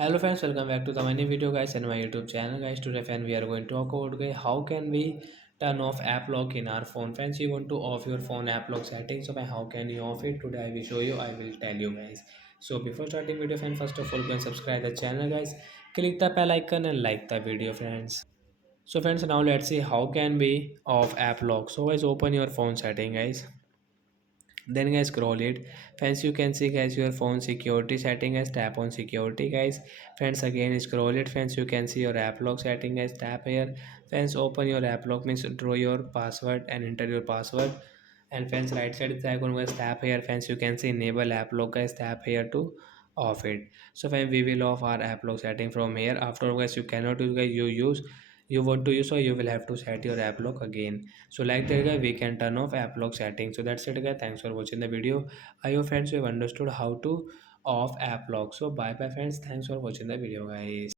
Hello friends, welcome back to the my new video guys and my YouTube channel guys. Today friend we are going to talk about guys, how can we turn off app lock in our phone. Friends, you want to off your phone app lock settings, so how can you off it? Today I will show you, I will tell you guys. So before starting video friend, first of all go and subscribe the channel guys, click the bell icon and like the video friends. So friends, now let's see how can we off app lock. So guys, open your phone setting guys, then guys scroll it. Friends, you can see guys your phone security setting guys, tap on security guys. Friends, again scroll it. Friends, you can see your app lock setting guys, tap here. Friends, open your app lock, means draw your password and enter your password. And friends, right side is icon guys, tap here. Friends, you can see enable app lock guys, tap here to off it. So friends, we will off our app lock setting from here. After guys, you cannot use guys, you want to use, so you will have to set your app lock again. So like that guy, we can turn off app lock settings. So that's it guys, thanks for watching the video. I hope friends you have understood how to off app lock. So bye bye friends, thanks for watching the video guys.